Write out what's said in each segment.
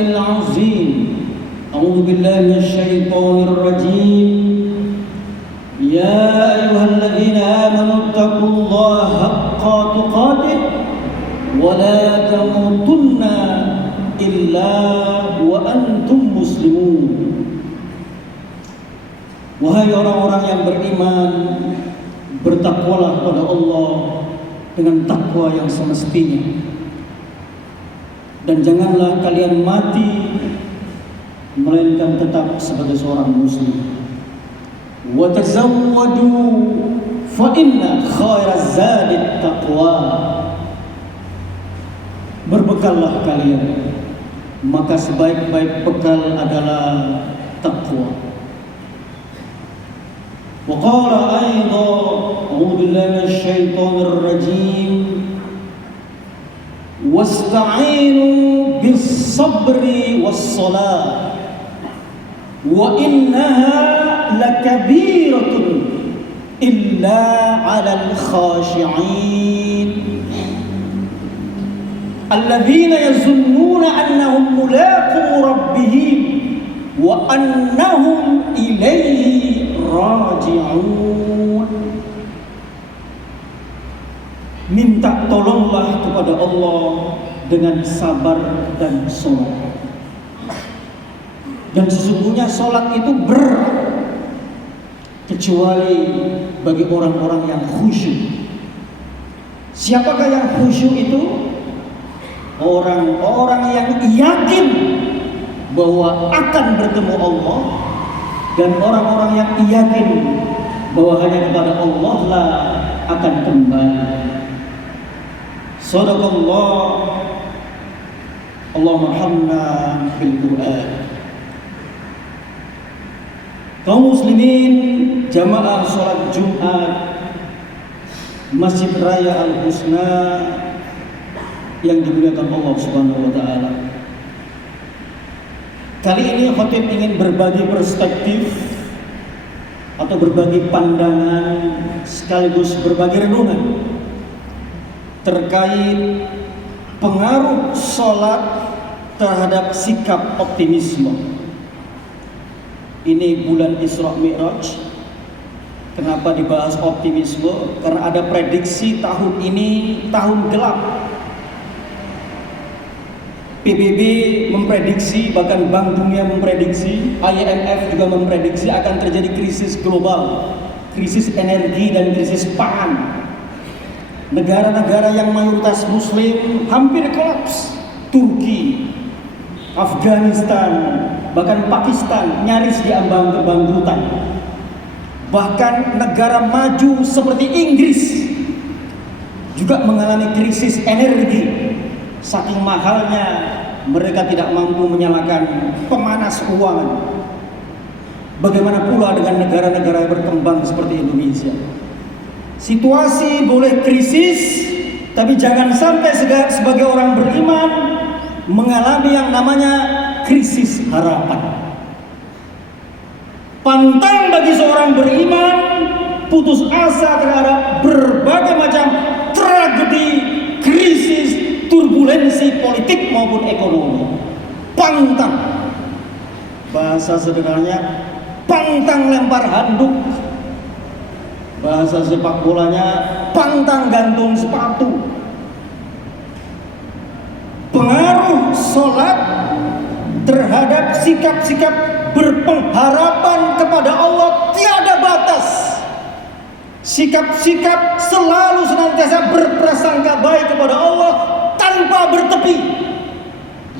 العظيم أعوذ بالله من الشيطان الرجيم يا أيها الذين آمنوا اتقوا الله حق تقاته ولا تموتن إلا وأنتم مسلمون. Wahai orang-orang yang beriman, bertakwalah kepada Allah dengan takwa yang semestinya, dan janganlah kalian mati melainkan tetap sebagai seorang muslim. Wa tazawwadu fa inna khairaz zadi taqwa. Berbekallah kalian, maka sebaik-baik bekal adalah takwa. Wa qala aidan a'udzu billahi minasyaitonir rajim wasta'inu bis-sabri was-shalah wa innaha lakabiratun illa 'alal khashi'in alladzina yazunnuna annahum mulaqu rabbihim wa annahum ilaihi raji'un. Minta tolonglah kepada Allah dengan sabar dan sholat. Dan sesungguhnya sholat itu berat, kecuali bagi orang-orang yang khusyuk. Siapakah yang khusyuk itu? Orang-orang yang yakin bahwa akan bertemu Allah, dan orang-orang yang yakin bahwa hanya kepada Allah lah akan kembali. Shadaqallah. Allahumma hamna bil Qur'an. Kaum muslimin jamaah salat Jumat Masjid Raya Al-Husna yang dimuliakan Allah Subhanahu wa taala. Kali ini khatib ingin berbagi perspektif atau berbagi pandangan sekaligus berbagi renungan terkait pengaruh sholat terhadap sikap optimisme. Ini bulan Isra Mi'raj. Kenapa dibahas optimisme? Karena ada prediksi tahun ini tahun gelap. PBB memprediksi, bahkan Bank Dunia memprediksi, IMF juga memprediksi akan terjadi krisis global, krisis energi dan krisis pangan. Negara-negara yang mayoritas muslim hampir kolaps. Turki, Afghanistan, bahkan Pakistan nyaris diambang kebangkrutan. Bahkan negara maju seperti Inggris juga mengalami krisis energi. Saking mahalnya mereka tidak mampu menyalakan pemanas ruangan. Bagaimana pula dengan negara-negara yang berkembang seperti Indonesia? Situasi boleh krisis, tapi jangan sampai sebagai orang beriman mengalami yang namanya krisis harapan. Pantang bagi seorang beriman putus asa terhadap berbagai macam tragedi, krisis, turbulensi politik maupun ekonomi. Pantang. Bahasa sederhananya, pantang lempar handuk. Bahasa sepak bolanya, pantang gantung sepatu. Pengaruh sholat terhadap sikap-sikap berpengharapan kepada Allah tiada batas. Sikap-sikap selalu senantiasa berprasangka baik kepada Allah tanpa bertepi,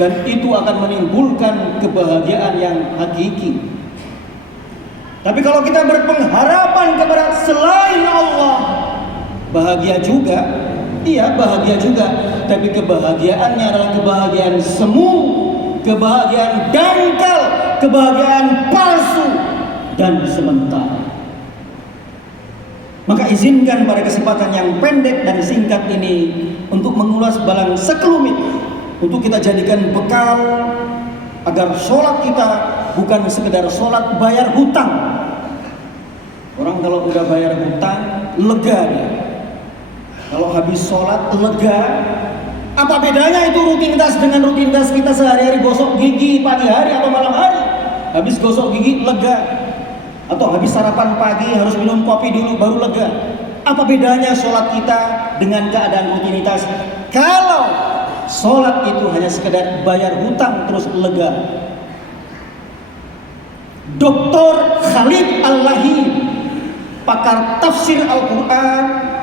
dan itu akan menimbulkan kebahagiaan yang hakiki. Tapi kalau kita berpengharapan kepada selain Allah, bahagia juga, iya bahagia juga, tapi kebahagiaannya adalah kebahagiaan semu, kebahagiaan dangkal, kebahagiaan palsu dan sementara. Maka izinkan pada kesempatan yang pendek dan singkat ini untuk mengulas balang sekelumit, untuk kita jadikan bekal agar sholat kita bukan sekedar sholat bayar hutang. Orang kalau udah bayar hutang lega dia. Kalau habis sholat lega, Apa bedanya itu rutinitas dengan rutinitas kita sehari-hari gosok gigi pagi hari atau malam hari? Habis gosok gigi lega, atau habis sarapan pagi harus minum kopi dulu baru lega. Apa bedanya sholat kita dengan keadaan rutinitas? Kalau sholat itu hanya sekedar bayar hutang terus lega. Dr. Khalid Al-Lahi, pakar tafsir Al-Quran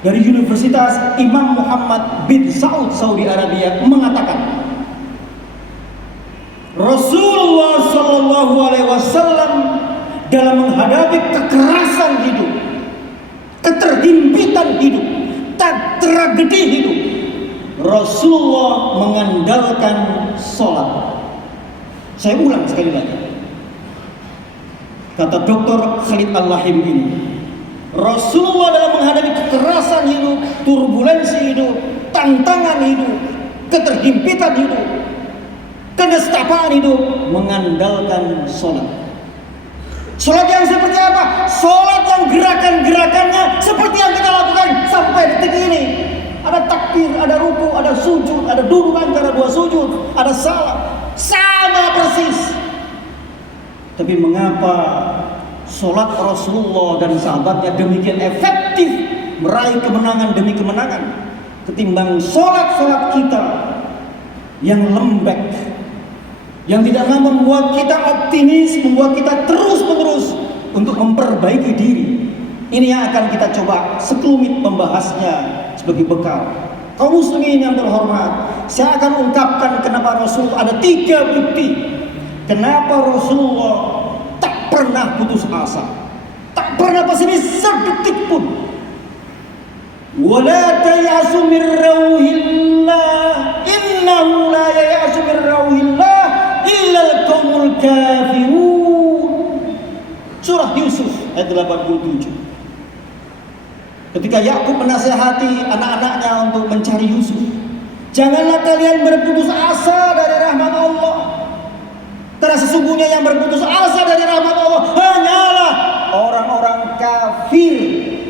dari Universitas Imam Muhammad bin Saud Saudi Arabia, mengatakan Rasulullah Shallallahu Alaihi Wasallam dalam menghadapi kekerasan hidup, keterhimpitan hidup, tragedi hidup, Rasulullah mengandalkan sholat. Saya ulang sekali lagi. Kata Dr. Khalid Al-Lahim ini, Rasulullah dalam menghadapi kekerasan hidup, turbulensi hidup, tantangan hidup, keterhimpitan hidup, kenestapaan hidup, mengandalkan sholat. Sholat yang seperti apa? Sholat yang gerakan-gerakannya seperti yang kita lakukan sampai detik ini. Ada takbir, ada ruku, ada sujud, ada duduk antara dua sujud, ada salam. Sama persis. Tapi mengapa sholat Rasulullah dan sahabatnya demikian efektif meraih kemenangan demi kemenangan ketimbang sholat-sholat kita yang lembek, yang tidak membuat kita optimis, membuat kita terus-menerus untuk memperbaiki diri. Ini yang akan kita coba sekelumit membahasnya sebagai bekal. Kaum muslimin yang terhormat, saya akan ungkapkan kenapa Rasulullah, ada 3 bukti kenapa Rasulullah tak pernah putus asa, tak pernah pesimis sedetik pun. Wala tayasu min rauhillah, innahu la yayasu min rauhillah illa al-qaumul kafirun. Surah Yusuf ayat 87. Ketika Yakub menasihati anak-anaknya untuk mencari Yusuf, janganlah kalian berputus asa dari rahmat Allah. Karena sesungguhnya yang berputus asa dari rahmat Allah hanyalah orang-orang kafir.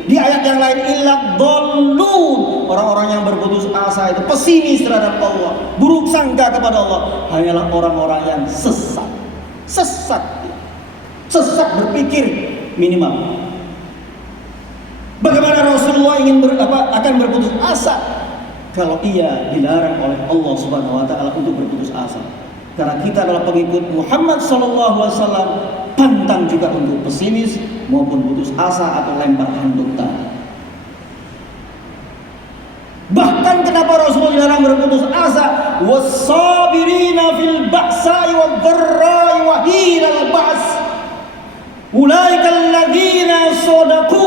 Di ayat yang lain, illad dallun, orang-orang yang berputus asa itu pesimis terhadap Allah, buruk sangka kepada Allah, hanyalah orang-orang yang sesat. Sesat berpikir minimal. Bagaimana Rasulullah akan berputus asa kalau ia dilarang oleh Allah Subhanahu wa taala untuk berputus asa? Karena kita adalah pengikut Muhammad sallallahu alaihi wasallam, pantang juga untuk pesimis maupun putus asa atau lempar handuk tadi. Bahkan kenapa Rasulullah dilarang berputus asa? Was-sabirina fil ba'sa'i wad-dharra'i wa hinal ba's. Ulaika alladziina shadaqu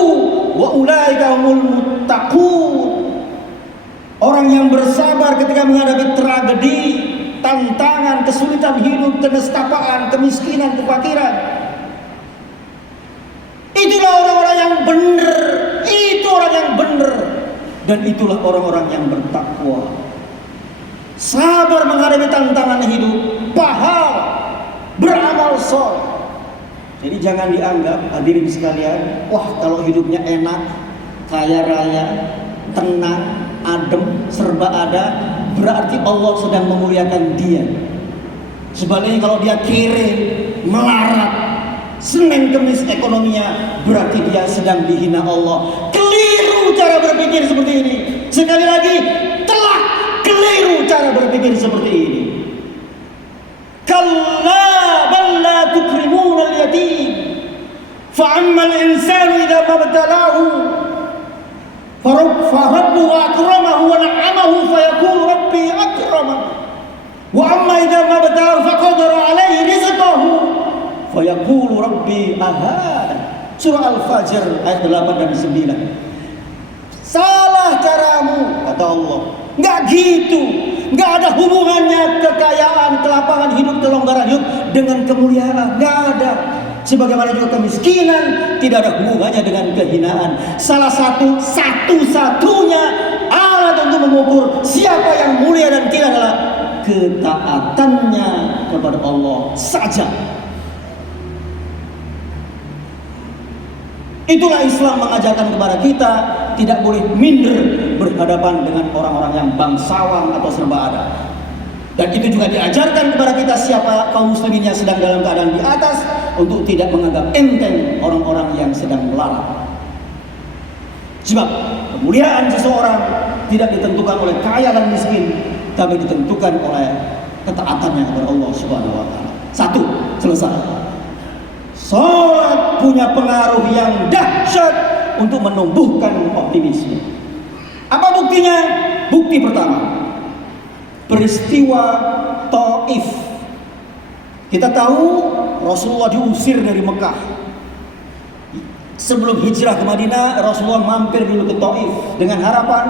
wa ulaika humul muttaqun. Orang yang bersabar ketika menghadapi tragedi, tantangan, kesulitan hidup, kenestapaan, kemiskinan, kefakiran. Itulah orang-orang yang benar. Itu orang yang benar. Dan itulah orang-orang yang bertakwa. Sabar menghadapi tantangan hidup, pahal, beramal soleh. Jadi jangan dianggap, hadirin sekalian, wah kalau hidupnya enak, kaya raya, tenang, adem, serba ada, berarti Allah sedang memuliakan dia. Sebaliknya kalau dia kere, melarat, Senin Kemis ekonominya, berarti dia sedang dihina Allah. Keliru cara berpikir seperti ini. Sekali lagi, telah keliru cara berpikir seperti ini. Kalla bal la tukrimuna al-yatim fa'amma al-insanu idza mabtalahu farabbuhu akramahu wa na'amahu fayaqulu rabbi akramahu wa amma idza mabtalahu faqadara alayhi rizqahu fayaqulu rabbi ahana. Surah Al-Fajr ayat 8 dan 9. Salah caramu, kata Allah. Enggak gitu. Enggak ada hubungannya kekayaan, kelapangan hidup, kelonggaran hidup dengan kemuliaan. Enggak ada. Sebagaimana juga kemiskinan tidak ada hubungannya dengan kehinaan. Salah satu-satunya alat untuk mengukur siapa yang mulia dan tidak adalah ketaatannya kepada Allah saja. Itulah Islam mengajarkan kepada kita tidak boleh minder berhadapan dengan orang-orang yang bangsawan atau serba ada. Dan itu juga diajarkan kepada kita siapa kaum muslimin yang sedang dalam keadaan di atas untuk tidak menganggap enteng orang-orang yang sedang melarat. Sebab kemuliaan seseorang tidak ditentukan oleh kaya dan miskin, tapi ditentukan oleh ketaatannya kepada Allah Subhanahu wa taala. Satu, selesai. Salat punya pengaruh yang dahsyat untuk menumbuhkan optimisme. Apa buktinya? Bukti pertama, peristiwa Taif. Kita tahu Rasulullah diusir dari Mekah. Sebelum hijrah ke Madinah, Rasulullah mampir dulu ke Taif dengan harapan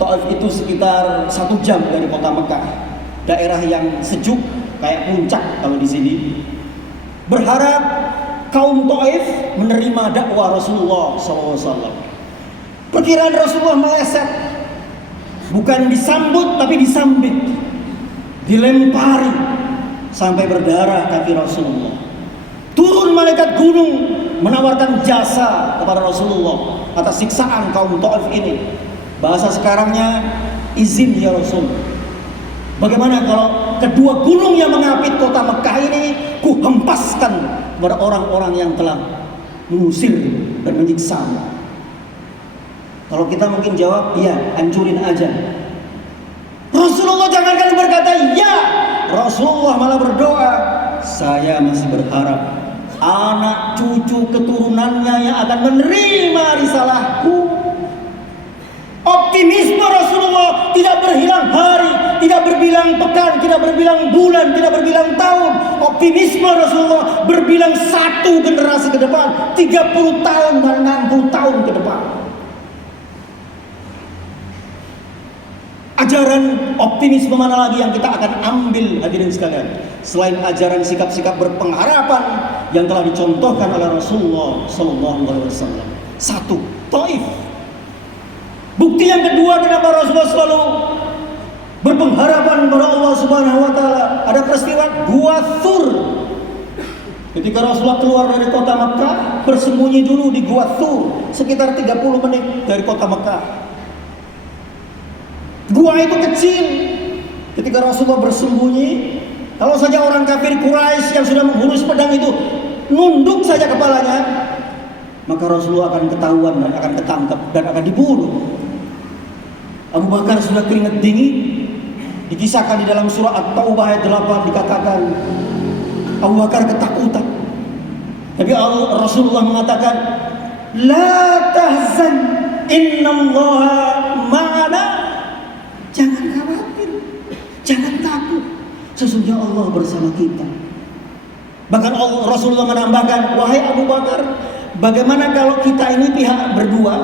Taif itu sekitar 1 jam dari kota Mekah, daerah yang sejuk kayak puncak kalau di sini. Berharap kaum Taif menerima dakwah Rasulullah SAW. Perkiraan Rasulullah meleset, bukan disambut tapi disambit, dilempari sampai berdarah kaki Rasulullah. Turun malaikat gunung menawarkan jasa kepada Rasulullah atas siksaan kaum Taif ini. Bahasa sekarangnya, izin ya Rasul, bagaimana kalau kedua gunung yang mengapit kota Mekah ini ku hempaskan kepada orang-orang yang telah mengusir dan menyiksa. Kalau kita mungkin jawab, iya, hancurin aja. Rasulullah jangankan berkata ya, Rasulullah malah berdoa, saya masih berharap anak cucu keturunannya yang akan menerima risalahku. Optimisme Rasulullah tidak berhilang hari, tidak berbilang pekan, tidak berbilang bulan, tidak berbilang tahun. Optimisme Rasulullah berbilang 1 generasi ke depan, 30 tahun dan 60 tahun ke depan. Ajaran optimisme mana lagi yang kita akan ambil, hadirin sekalian, selain ajaran sikap-sikap berpengharapan yang telah dicontohkan oleh Rasulullah SAW. 1, Taif. Bukti yang kedua kenapa Rasulullah selalu berpengharapan kepada Allah Subhanahu wa taala, ada peristiwa Gua Thur. Ketika Rasulullah keluar dari kota Mekah, bersembunyi dulu di Gua Thur, sekitar 30 menit dari kota Mekah. Gua itu kecil. Ketika Rasulullah bersembunyi, kalau saja orang kafir Quraisy yang sudah menghunus pedang itu nunduk saja kepalanya, maka Rasulullah akan ketahuan dan akan ketangkep dan akan dibunuh. Abu Bakar sudah keringat dingin. Dikisahkan di dalam surah At-Taubah ayat 8 dikatakan Abu Bakar ketakutan. Tapi Rasulullah mengatakan, la tahzan, innallaha ma'ana. Jangan khawatir, jangan takut, sesungguhnya Allah bersama kita. Bahkan Rasulullah menambahkan, wahai Abu Bakar, bagaimana kalau kita ini pihak berdua,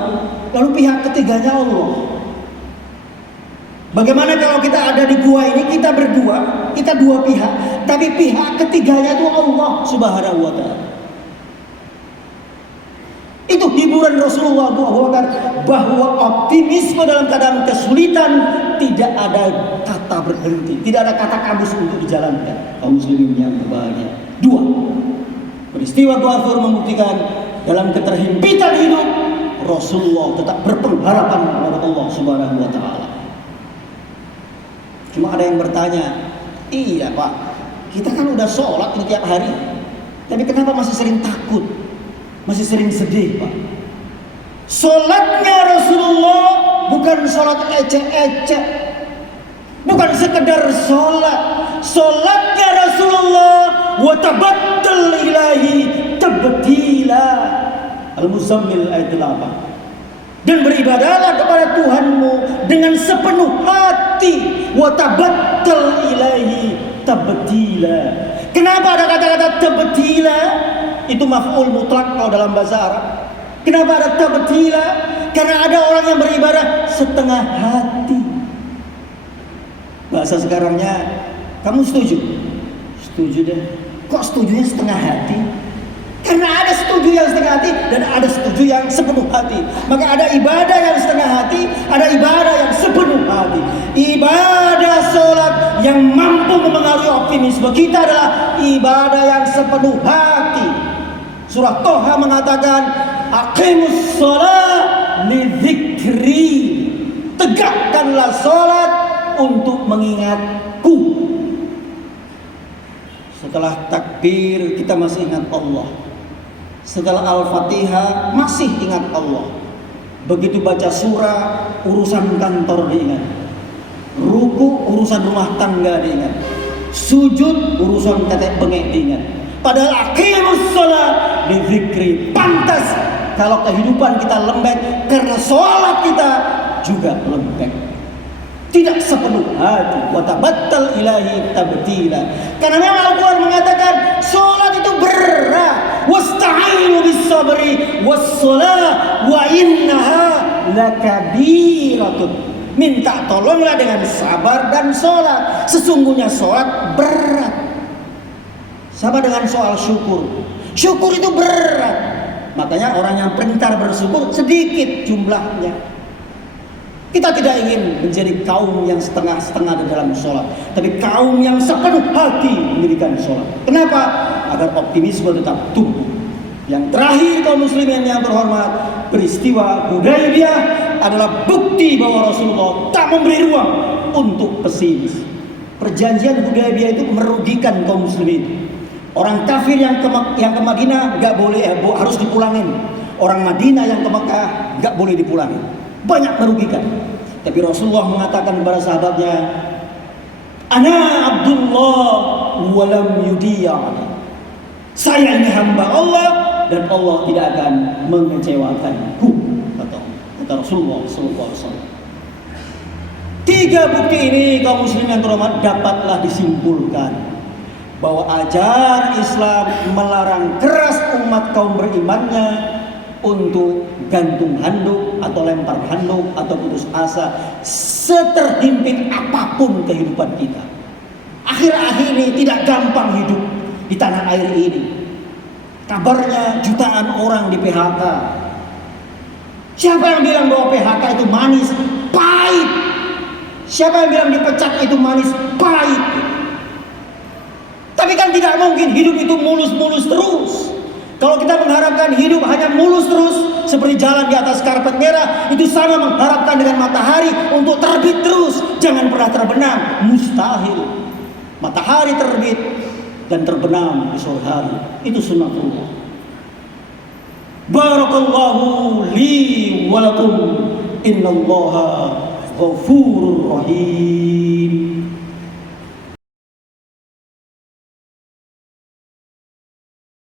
lalu pihak ketiganya Allah? Bagaimana kalau kita ada di gua ini, kita berdua, kita dua pihak, tapi pihak ketiganya itu Allah Subhanahu wa taala. Itu hiburan Rasulullah Abu Bakar, bahwa optimisme dalam keadaan kesulitan tidak ada kata berhenti, tidak ada kata kabus untuk dijalankan. Kaum muslimin yang berbahagia. 2, peristiwa Gua Thur membuktikan dalam keterhimpitan hidup Rasulullah tetap berpengharapan kepada Allah Subhanahu wa taala. Cuma ada yang bertanya, iya Pak, kita kan udah sholat ini tiap hari, tapi kenapa masih sering takut, masih sering sedih Pak? Sholatnya Rasulullah bukan sholat ecek-ecek, bukan sekedar sholat. Sholatnya Rasulullah wa tabattal ilahi tabtila, Al-Muzammil ayat 8. Dan beribadahlah kepada Tuhanmu dengan sepenuh hati, wa tabattal ilaihi tabtila. Kenapa ada kata-kata tabtila? Itu maf'ul mutlak kalau dalam bahasa Arab. Kenapa ada tabtila? Karena ada orang yang beribadah setengah hati. Bahasa sekarangnya, kamu setuju? Setuju deh. Kok setujunya setengah hati? Karena ada setuju yang setengah hati dan ada setuju yang sepenuh hati. Maka ada ibadah yang setengah hati, ada ibadah yang sepenuh hati. Ibadah sholat yang mampu mempengaruhi optimisme kita adalah ibadah yang sepenuh hati. Surah Toha mengatakan, aqimus shalah li dzikri. Tegakkanlah salat untuk mengingatku. Setelah takbir kita masih ingat Allah. Setelah Al-Fatihah masih ingat Allah. Begitu baca surah, urusan kantor diingat. Ruku, urusan rumah tangga diingat. Sujud, urusan tetek bengek diingat. Padahal aqimus shalah li dzikri. Pantas kalau kehidupan kita lembek karena sholat kita juga lembek. Tidak sepenuh hati. Wa tabattal ilahi tabtila. Karena memang Al-Quran mengatakan sholat itu berat. Wasta'inu bis sabri was shalah wa innaha lakabiratun. Minta tolonglah dengan sabar dan sholat. Sesungguhnya sholat berat. Sama dengan soal syukur. Syukur itu berat. Makanya orang yang pintar bersyukur sedikit jumlahnya. Kita tidak ingin menjadi kaum yang setengah-setengah di dalam sholat, tapi kaum yang sepenuh hati mendirikan sholat. Kenapa? Agar optimisme tetap tumbuh. Yang terakhir kaum muslimin yang terhormat, peristiwa Hudaybiyah adalah bukti bahwa Rasulullah tak memberi ruang untuk pesimis. Perjanjian Hudaybiyah itu merugikan kaum muslimin. Orang kafir yang ke Madinah nggak boleh, harus dipulangin. Orang Madinah yang ke Mekah nggak boleh dipulangin. Banyak merugikan. Tapi Rasulullah mengatakan kepada sahabatnya, Ana Abdullah walam yudiya'ani. Saya ini hamba Allah dan Allah tidak akan mengecewakanku, kata Rasulullah SAW. Tiga bukti ini kaum muslimin yang terhormat dapatlah disimpulkan bahwa ajaran Islam melarang keras umat kaum berimannya untuk gantung handuk atau lempar handuk atau putus asa seterhimpit apapun kehidupan kita. Akhir-akhir ini tidak gampang hidup di tanah air ini. Kabarnya jutaan orang di PHK. Siapa yang bilang bahwa PHK itu manis? Pahit. Siapa yang bilang dipecat itu manis? Pahit. Tapi kan tidak mungkin hidup itu mulus-mulus terus. Kalau kita mengharapkan hidup hanya mulus terus seperti jalan di atas karpet merah, itu sama mengharapkan dengan matahari untuk terbit terus, jangan pernah terbenam. Mustahil. Matahari terbit dan terbenam di sore hari. Itu sunnatullah. Barakallahu li wa lakum. Innallaha ghafurur rahim.